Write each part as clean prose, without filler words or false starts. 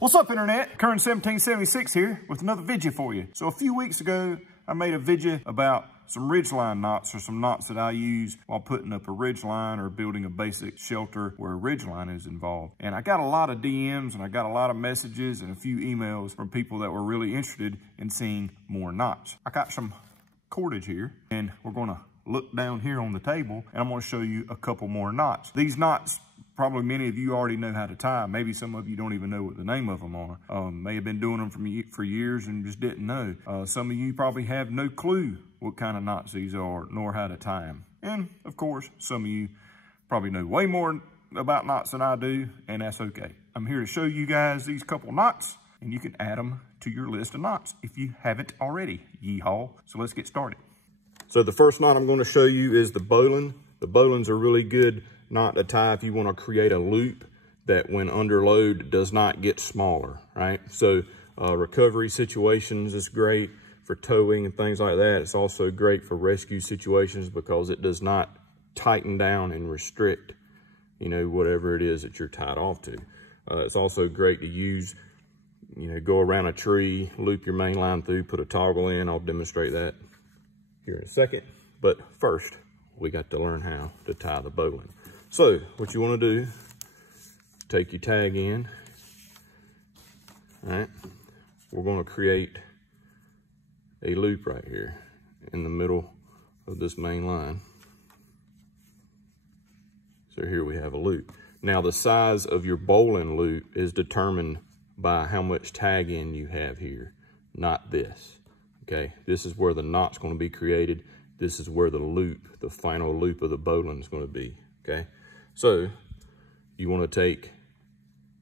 What's up, Internet? Kern1776 here with another video for you. So a few weeks ago, I made a video about some ridgeline knots, or some knots that I use while putting up a ridgeline or building a basic shelter where a ridgeline is involved. And I got a lot of DMs and I got a lot of messages and a few emails from people that were really interested in seeing more knots. I got some cordage here and we're gonna look down here on the table and I'm gonna show you a couple more knots. These knots, probably many of you already know how to tie. Maybe some of you don't even know what the name of them are. May have been doing them for years and just didn't know. Some of you probably have no clue what kind of knots these are, nor how to tie them. And of course, some of you probably know way more about knots than I do, and that's okay. I'm here to show you guys these couple knots, and you can add them to your list of knots if you haven't already. Yeehaw. So let's get started. So the first knot I'm going to show you is the bowline. The bowline's a really good knot to tie if you want to create a loop that when under load does not get smaller, right? So recovery situations is great for towing and things like that. It's also great for rescue situations because it does not tighten down and restrict, you know, whatever it is that you're tied off to. It's also great to use, you know, go around a tree, loop your main line through, put a toggle in. I'll demonstrate that here in a second. But first, we got to learn how to tie the bowline. So what you want to do, take your tag in. All right, we're going to create a loop right here in the middle of this main line. So here we have a loop. Now the size of your bowline loop is determined by how much tag in you have here, not this. Okay, this is where the knot's going to be created. This is where the loop, the final loop of the bowline is going to be. Okay, so you want to take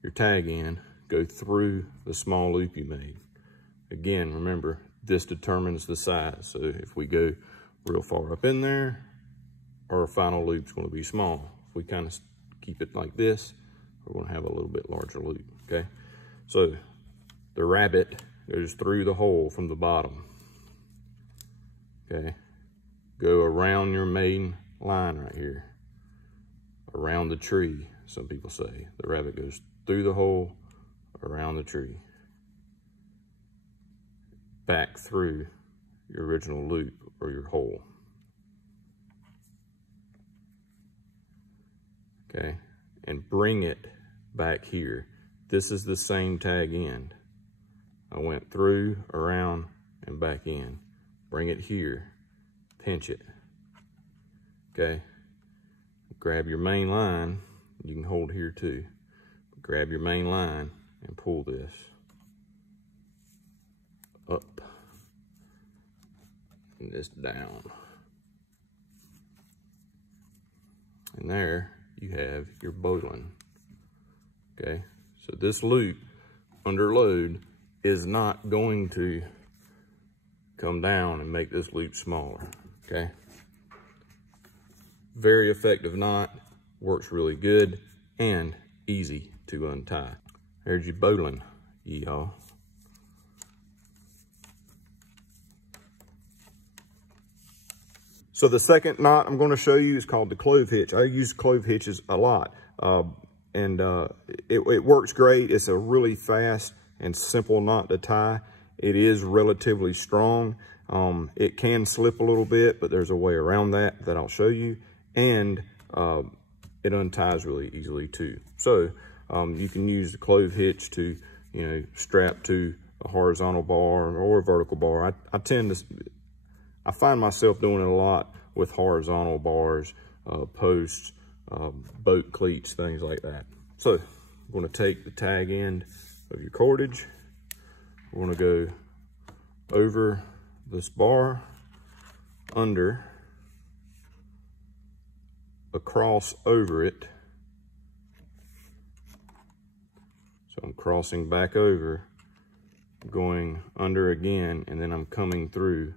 your tag in, go through the small loop you made. Again, remember, this determines the size. So if we go real far up in there, our final loop's going to be small. If we kind of keep it like this, we're going to have a little bit larger loop. Okay, so the rabbit goes through the hole from the bottom. Okay, go around your main line right here, around the tree, some people say. The rabbit goes through the hole, around the tree, back through your original loop or your hole. Okay, and bring it back here. This is the same tag end. I went through, around, and back in. Bring it here, pinch it. Okay, grab your main line. You can hold here too. Grab your main line and pull this up and this down. And there you have your bowline. Okay, so this loop under load is not going to come down and make this loop smaller. Okay, very effective knot, works really good and easy to untie. There's your bowline. Yeehaw. So the second knot I'm going to show you is called the clove hitch. I use clove hitches a lot, and it works great. It's a really fast and simple knot to tie. It is relatively strong. It can slip a little bit, but there's a way around that I'll show you. And it unties really easily too. So you can use the clove hitch to, you know, strap to a horizontal bar or a vertical bar. I find myself doing it a lot with horizontal bars, posts, boat cleats, things like that. So I'm going to take the tag end of your cordage. We're going to go over this bar, under, across over it. So I'm crossing back over, going under again, and then I'm coming through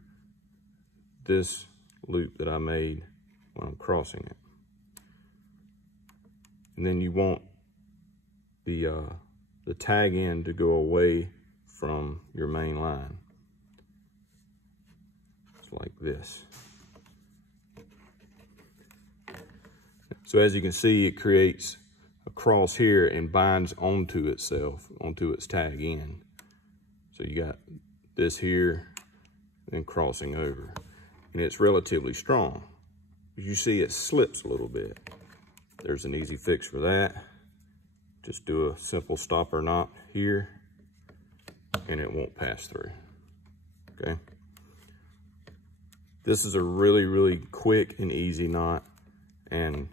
this loop that I made when I'm crossing it. And then you want the tag end to go away from your main line. It's like this. So as you can see, it creates a across here and binds onto itself, onto its tag end. So you got this here and crossing over. And it's relatively strong. You see it slips a little bit. There's an easy fix for that. Just do a simple stopper knot here and it won't pass through, okay? This is a really, really quick and easy knot, and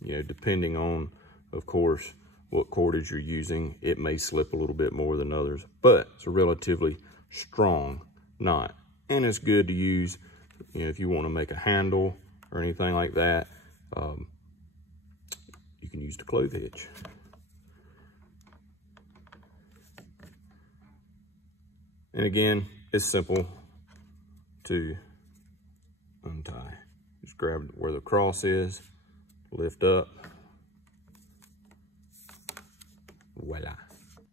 you know, depending on, of course, what cordage you're using, it may slip a little bit more than others, but it's a relatively strong knot, and it's good to use, you know, if you want to make a handle or anything like that. You can use the clove hitch. And again, it's simple to untie. Just grab where the cross is, lift up, voila.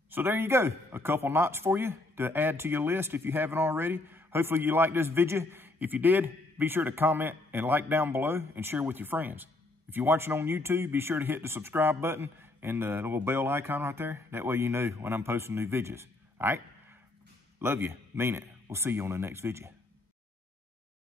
So there you go, a couple knots for you to add to your list if you haven't already. Hopefully you liked this video. If you did, be sure to comment and like down below and share with your friends. If you're watching on YouTube, be sure to hit the subscribe button and the little bell icon right there. That way you know when I'm posting new videos. All right? Love you. Mean it. We'll see you on the next video.